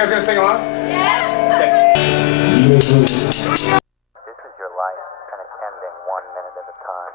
guys gonna sing along? Yes! This is your life, and it's ending 1 minute at a time.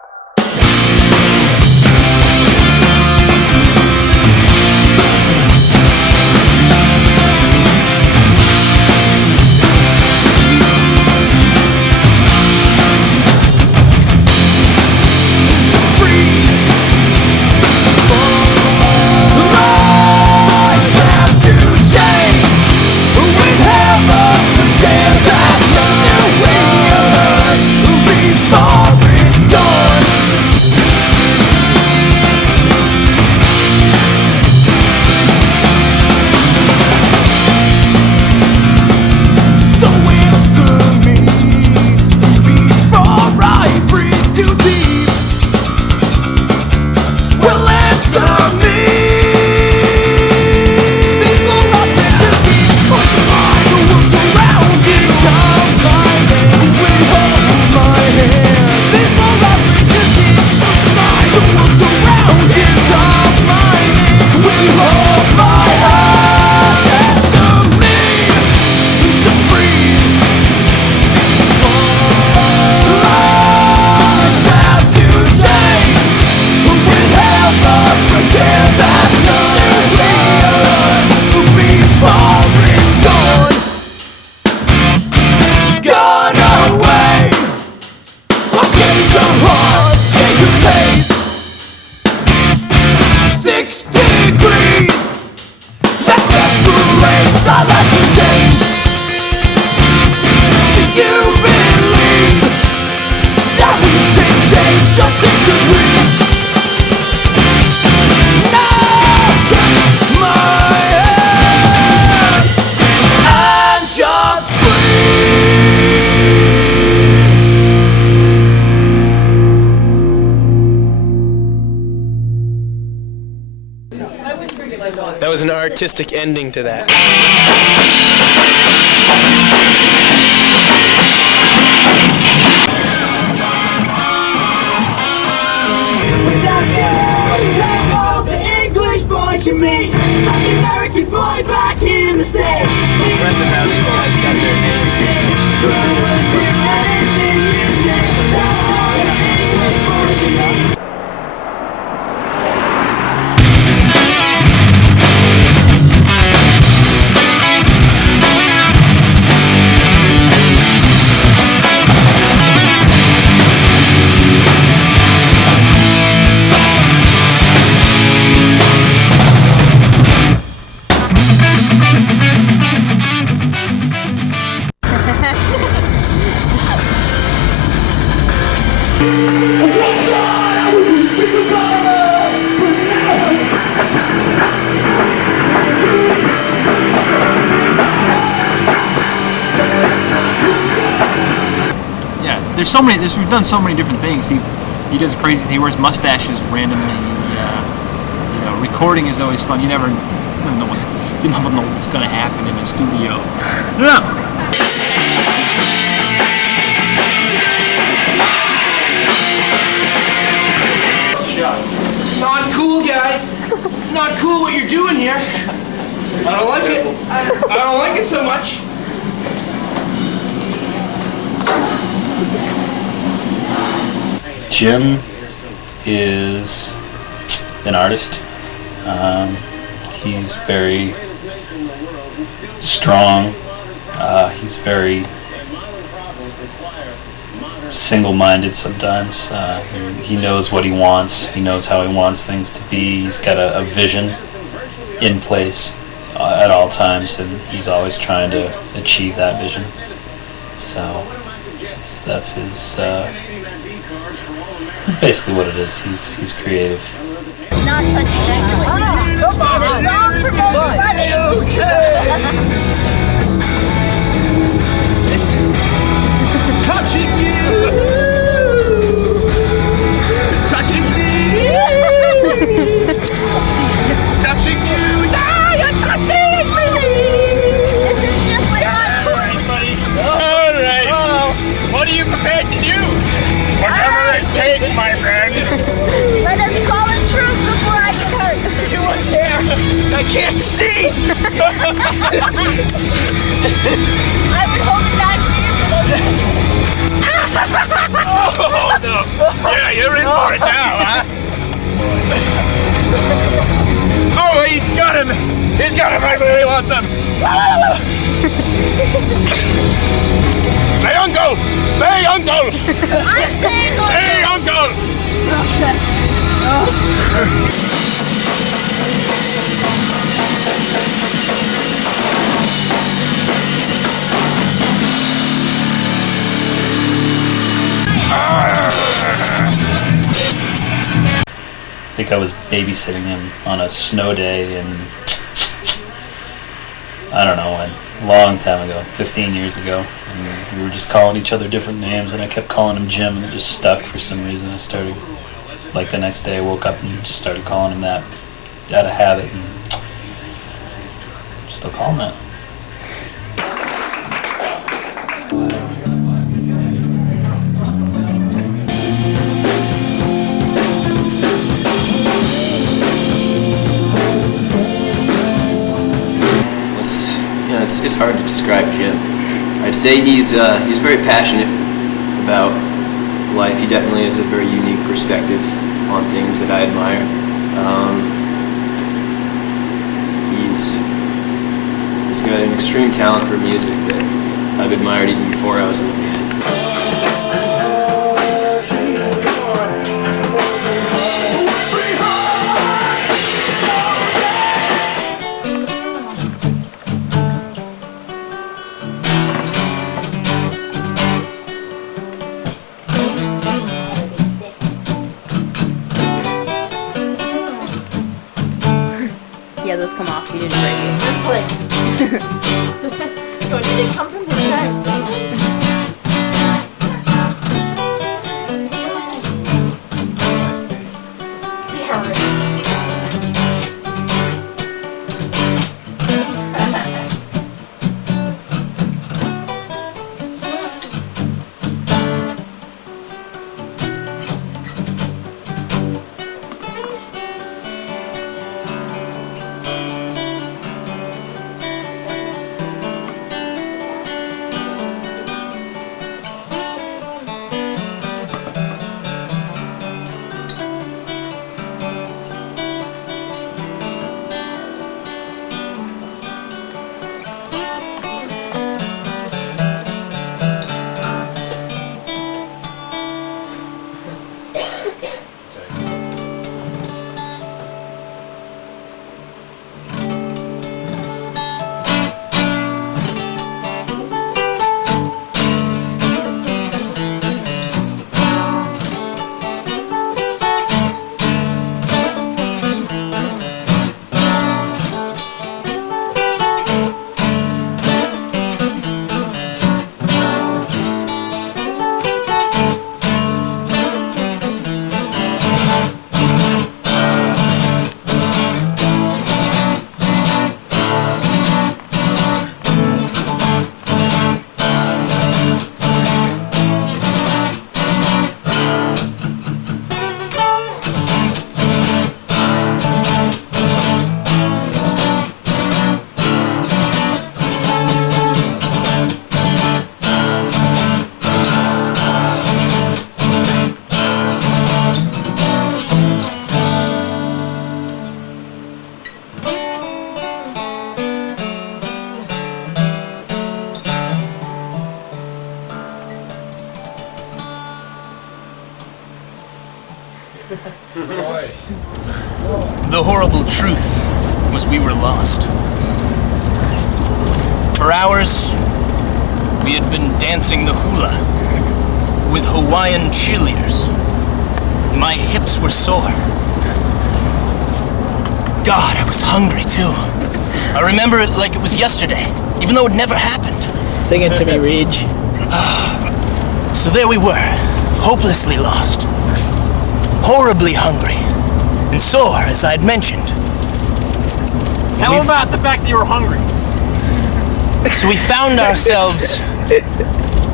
That was an artistic ending to that. The English boys you meet, like the American boy back in the States. Impressive how these guys got their name. We've done so many different things. He does crazy. He wears mustaches randomly. Recording is always fun. You never know what's going to happen in a studio. Yeah. Not cool, guys. Not cool what you're doing here. I don't like it. I don't like it so much. Jim is an artist. He's very strong. He's very single-minded sometimes. He knows what he wants. He knows how he wants things to be. He's got a vision in place at all times, and he's always trying to achieve that vision. So that's his basically what it is. He's creative. Not touching nicely. Come on, This is touching you. Touching me. Touching you. Now you're touching me. This is just like my tour. All right. What are you prepared to do? Whatever it takes, my friend. Let us call it truth before I get hurt. Too much hair. I can't see. I would hold it back for you for those. Oh, no. Yeah, you're in for it now, huh? Oh, he's got him. He's got him right where he wants him. Say uncle! Say uncle! I'm saying Say uncle! I think I was babysitting him on a snow day in, I don't know when, a long time ago, 15 years ago. And we were just calling each other different names, and I kept calling him Jim, and it just stuck for some reason. I started, like the next day I woke up and just started calling him that out of habit, and still call him that. It's hard to describe Jim. I'd say he's very passionate about life. He definitely has a very unique perspective on things that I admire. He's got an extreme talent for music that I've admired even before I was in the band. Yeah, those come off. You didn't break it. It's like. Oh, did it come from the chimes? Yeah, right. The horrible truth was we were lost. For hours, we had been dancing the hula with Hawaiian cheerleaders. My hips were sore. God, I was hungry too. I remember it like it was yesterday, even though it never happened. Sing it to me, Reg. So there we were, hopelessly lost, horribly hungry, and sore, as I had mentioned. Tell him about the fact that you were hungry. So we found ourselves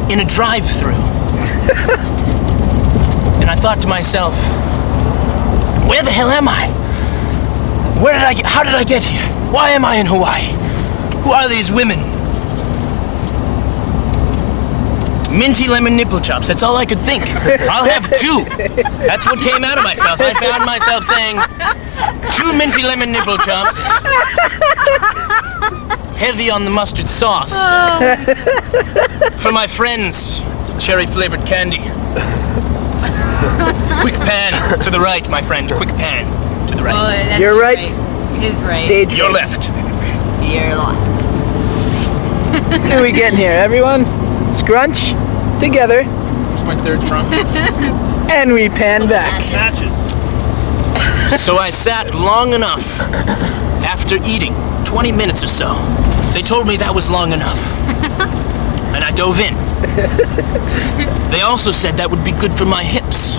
in a drive-thru. And I thought to myself, where the hell am I? How did I get here? Why am I in Hawaii? Who are these women? Minty lemon nipple chops, that's all I could think. I'll have 2. That's what came out of myself. I found myself saying, 2 minty lemon nipple chops. Heavy on the mustard sauce. For my friends, cherry flavored candy. Quick pan to the right, my friend. Quick pan to the right. Oh, that's You're right. His right. Stage Your right. left. Your left. What are we getting here, everyone? Scrunch together, It's my third trunk. and we pan back. So I sat long enough after eating, 20 minutes or so. They told me that was long enough. And I dove in. They also said that would be good for my hips.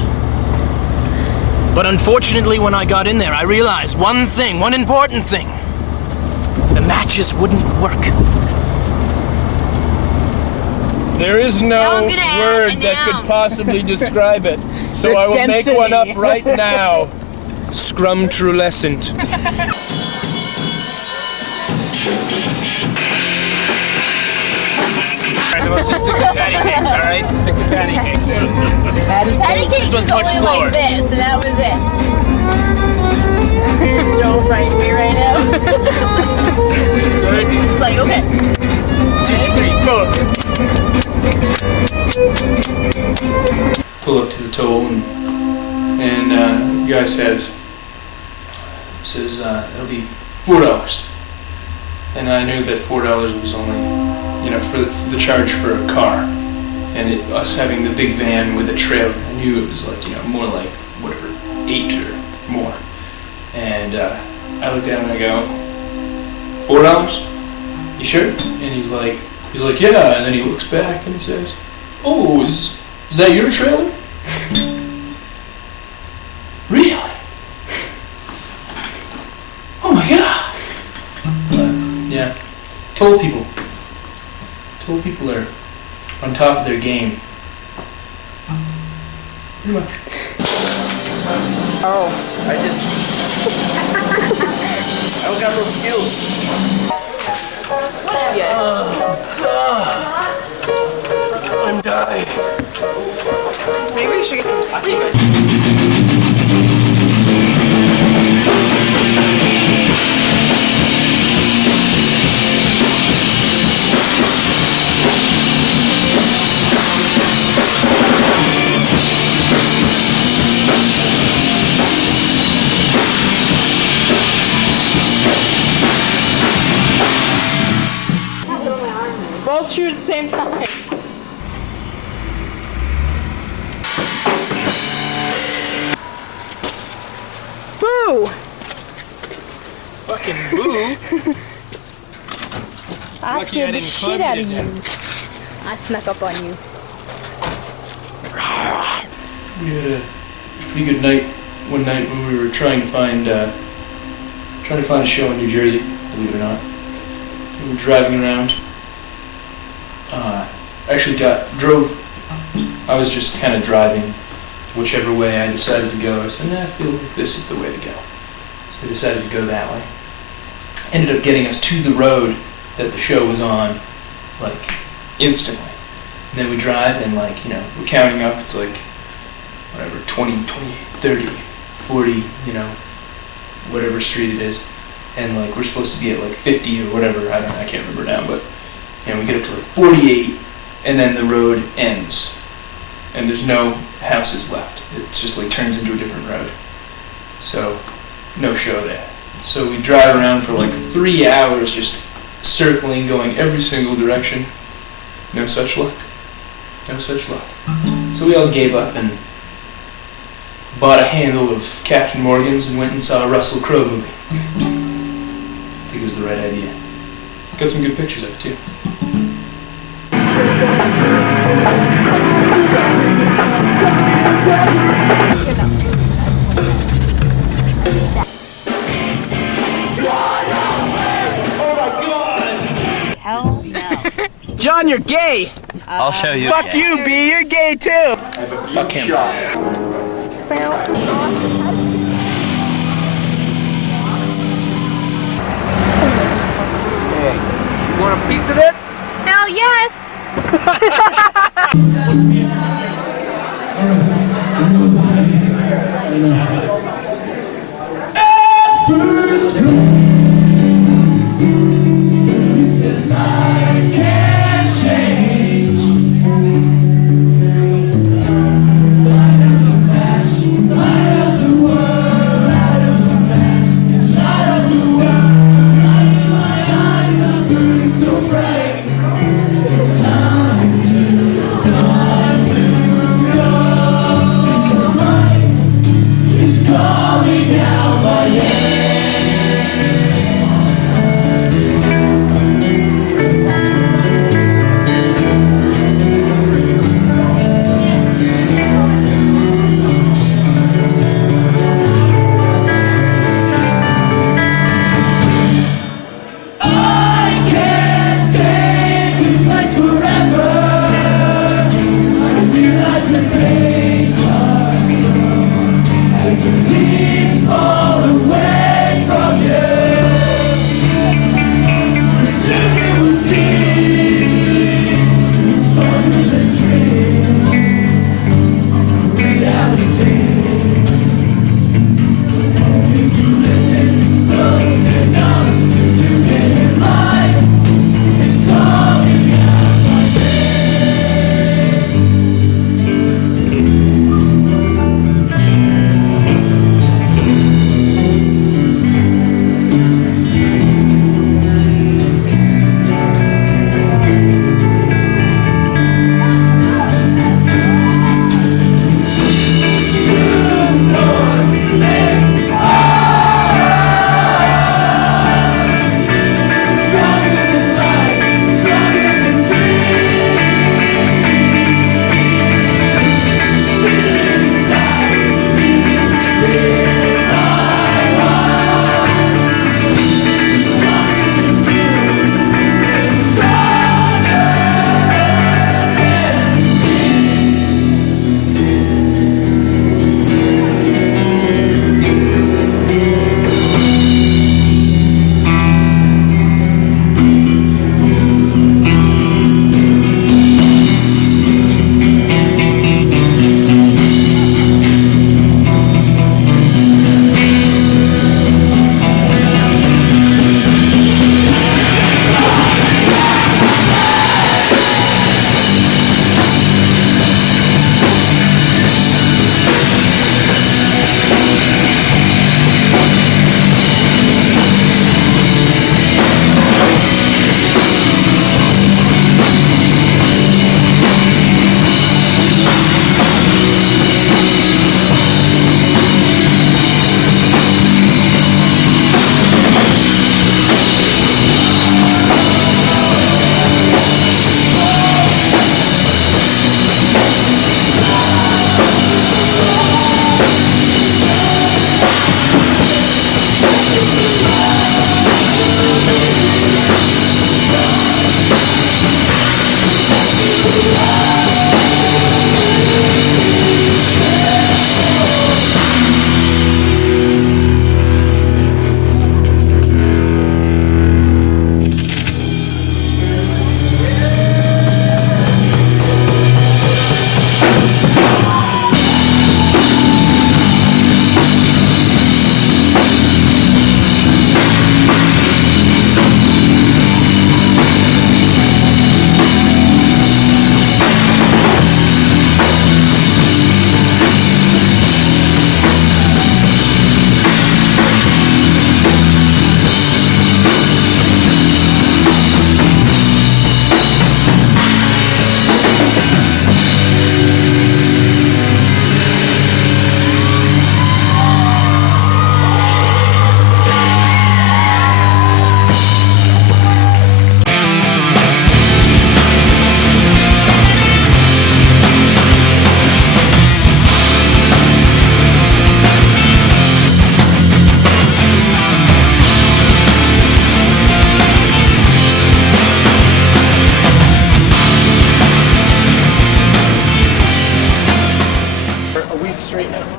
But unfortunately, when I got in there, I realized one thing, one important thing. The matches wouldn't work. There is Now no I'm gonna add word a that noun. could possibly describe it. So The I will make one up density. right now. Scrumtrulescent. Alright, let's just stick to patty cakes, alright? Stick to patty cakes. Patty cakes This one's was much only slower. like this, and that was it. You're so afraid of me right now. It's like, okay. 2, 3, go! Pull up to the toll, and the guy says, it'll be $4. And I knew that $4 was only, for the charge for a car. And us having the big van with a trailer, I knew it was like, more like, whatever, 8 or more. And I looked at him and I go, $4? You sure? And he's like, yeah. And then he looks back and he says, oh, is that your trailer? Really? Oh my God. Yeah. Toll people are on top of their game. Pretty much. Oh, I don't got no skills. I'm dying. Maybe we should get some sake. Both shoot at the same time. Boo! Fucking boo. I Lucky I scared the didn't club shit you out to of you. death. I snuck up on you. We had a pretty good night one night when we were trying to find a show in New Jersey, believe it or not. We were driving around. I was just kind of driving whichever way I decided to go. I said, I feel like this is the way to go. So I decided to go that way. Ended up getting us to the road that the show was on, like, instantly. And then we drive and, like, we're counting up. It's like, whatever, 20, 28, 30, 40, whatever street it is. And, like, we're supposed to be at, like, 50 or whatever. I can't remember now, but, we get up to, like, 48, and then the road ends. And there's no houses left. It just, like, turns into a different road. So, no show there. So we drive around for, like, 3 hours just circling, going every single direction. No such luck. No such luck. So we all gave up and bought a handle of Captain Morgan's and went and saw a Russell Crowe movie. I think it was the right idea. Got some good pictures of it too. Hell no. John, you're gay. I'll show you. Fuck you, B. You're gay too. Fuck him. Want a piece of this? Hell yes!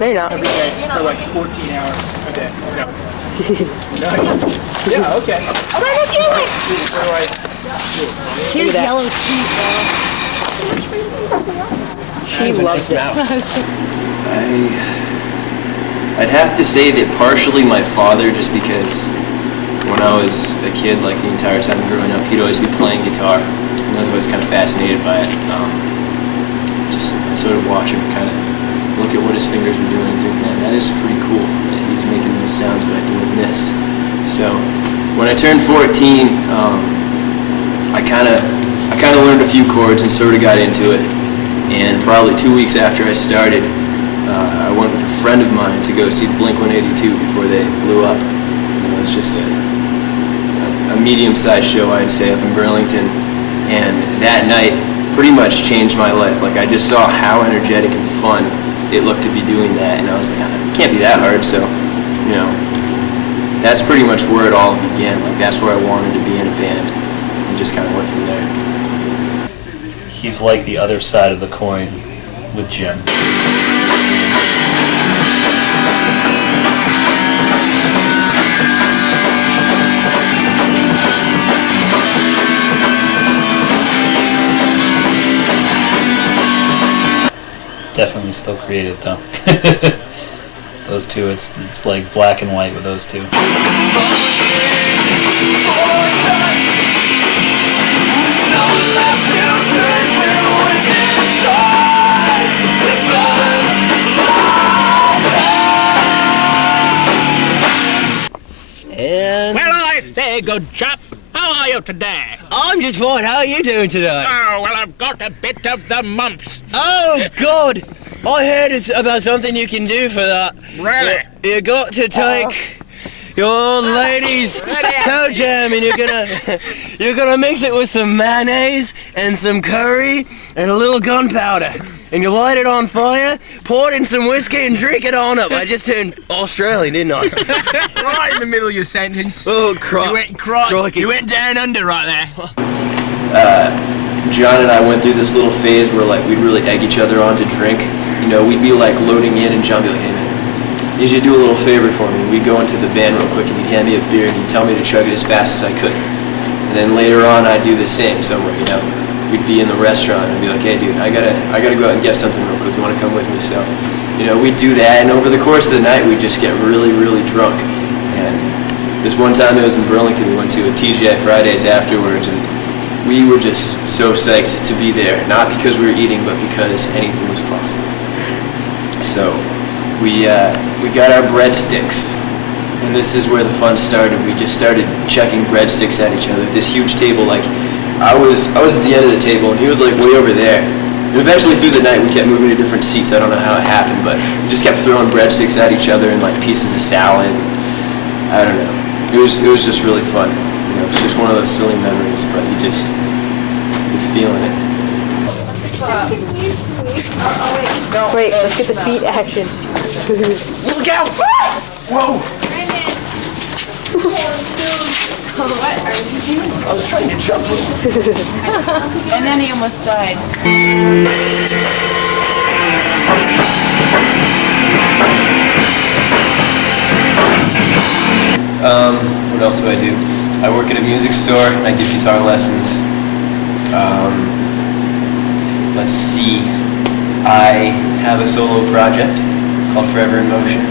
No, you're not. Every day for like 14 hours a day. No. Nice. Yeah, okay. Oh, look, you like. So, like, She has yellow teeth, She loves it. I'd have to say that partially my father, just because when I was a kid, like the entire time growing up, he'd always be playing guitar, and I was always kind of fascinated by it. Just sort of watch him kind of look at what his fingers were doing and think, man, that is pretty cool that he's making those sounds by doing this. So when I turned 14, I kind of learned a few chords and sort of got into it. And probably 2 weeks after I started, I went with a friend of mine to go see Blink-182 before they blew up. It was just a medium-sized show, I'd say, up in Burlington. And that night pretty much changed my life. Like, I just saw how energetic and fun it looked to be doing that, and I was like, it can't be that hard. So, you know, that's pretty much where it all began. Like, that's where I wanted to be in a band, and just kind of went from there. He's like the other side of the coin with Jim. Definitely still creative though. Those two, it's like black and white with those two. And Well, I say, good chap, how are you today? I'm just fine. How are you doing today? Oh, well, I've got a bit of the mumps. Oh, God! I heard it's about something you can do for that. Really? You got to take your old lady's toe jam and you're gonna mix it with some mayonnaise and some curry and a little gunpowder. And you light it on fire, pour it in some whiskey and drink it on up. I just turned Australian, didn't I? Right in the middle of your sentence. Oh, crikey. You went down under right there. John and I went through this little phase where, like, we'd really egg each other on to drink. You know, we'd be like loading in and John would be like, hey man, you should do a little favor for me. We'd go into the van real quick and he'd hand me a beer and he'd tell me to chug it as fast as I could. And then later on I'd do the same somewhere, you know. We'd be in the restaurant and be like, hey dude, I gotta go out and get something real quick. You wanna come with me? So, you know, we'd do that, and over the course of the night we'd just get really, really drunk. And this one time it was in Burlington, we went to a TGI Fridays afterwards, and we were just so psyched to be there. Not because we were eating, but because anything was possible. So we got our breadsticks, and this is where the fun started. We just started chucking breadsticks at each other at this huge table. Like, I was at the end of the table, and he was like way over there. And eventually through the night we kept moving to different seats. I don't know how it happened, but we just kept throwing breadsticks at each other and like pieces of salad. I don't know. It was just really fun. You know, it's just one of those silly memories, but you're feeling it. Wait, let's get the feet action. Look out! Whoa! What are you doing? I was trying to jump. And then he almost died. What else do? I work at a music store. I give guitar lessons. Let's see. I have a solo project called Forever in Motion,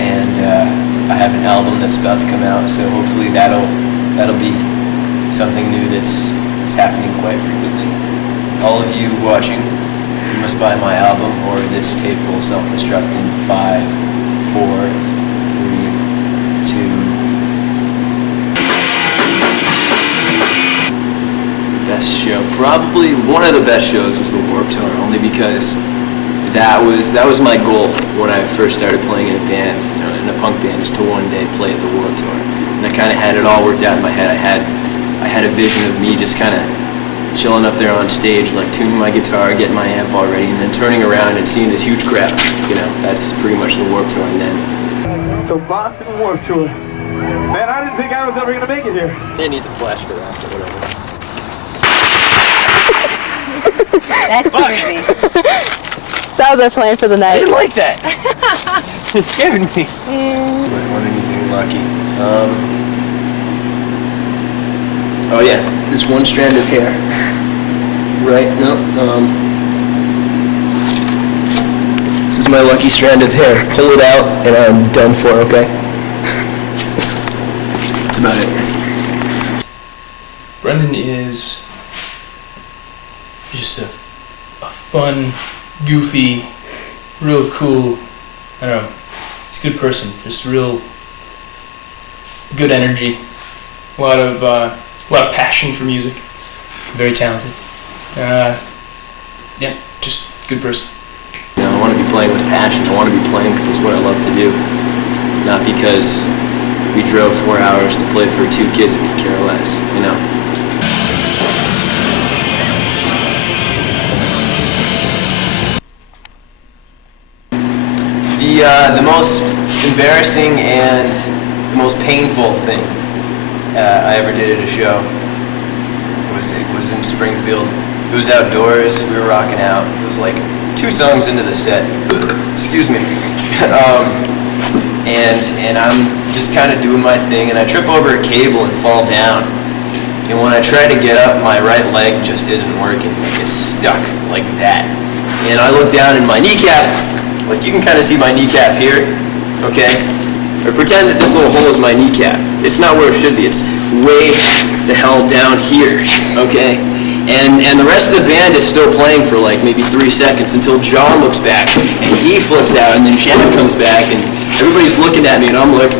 and I have an album that's about to come out. So hopefully that'll be something new that's happening quite frequently. All of you watching, you must buy my album, or this tape will self-destruct in 5, 4, 3, 2. Best show, probably one of the best shows was the Warped Tour, only because that was my goal when I first started playing in a band, you know, in a punk band, is to one day play at the Warped Tour. And I kind of had it all worked out in my head. I had a vision of me just kind of chilling up there on stage, like tuning my guitar, getting my amp all ready, and then turning around and seeing this huge crowd. You know, that's pretty much the Warped Tour. And then so Boston Warped Tour. Man, I didn't think I was ever gonna make it here. they need the flash for that or whatever. That scared me. That was our plan for the night. I didn't like that. It scared me. I want anything lucky. Oh yeah, this one strand of hair. Right, no, this is my lucky strand of hair. Pull it out and I'm done for, okay? That's about it. Brendan is just a fun, goofy, real cool, I don't know, he's a good person, just real good energy, a lot of passion for music, very talented. Yeah, just good person. You know, I want to be playing with passion. I want to be playing because it's what I love to do, not because we drove 4 hours to play for 2 kids that could care less, you know? The most embarrassing and the most painful thing I ever did at a show was in Springfield. It was outdoors. We were rocking out. It was like 2 songs into the set. Excuse me. And I'm just kind of doing my thing, and I trip over a cable and fall down. And when I try to get up, my right leg just isn't working. It's stuck like that. And I look down and my kneecap, like you can kind of see my kneecap here, okay? Or pretend that this little hole is my kneecap. It's not where it should be. It's way the hell down here, okay? And the rest of the band is still playing for like maybe 3 seconds until John looks back and he flips out, and then Chad comes back and everybody's looking at me and I'm like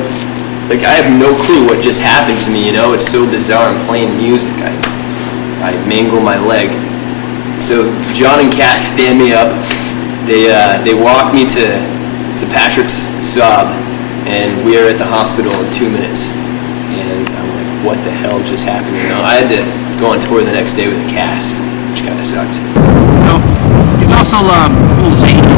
I have no clue what just happened to me, you know? It's so bizarre. I'm playing music. I mangle my leg. So John and Cass stand me up. They walk me to Patrick's Saab, and we are at the hospital in 2 minutes. And I'm like, what the hell just happened? You know, I had to go on tour the next day with a cast, which kind of sucked. So, he's also a little zany.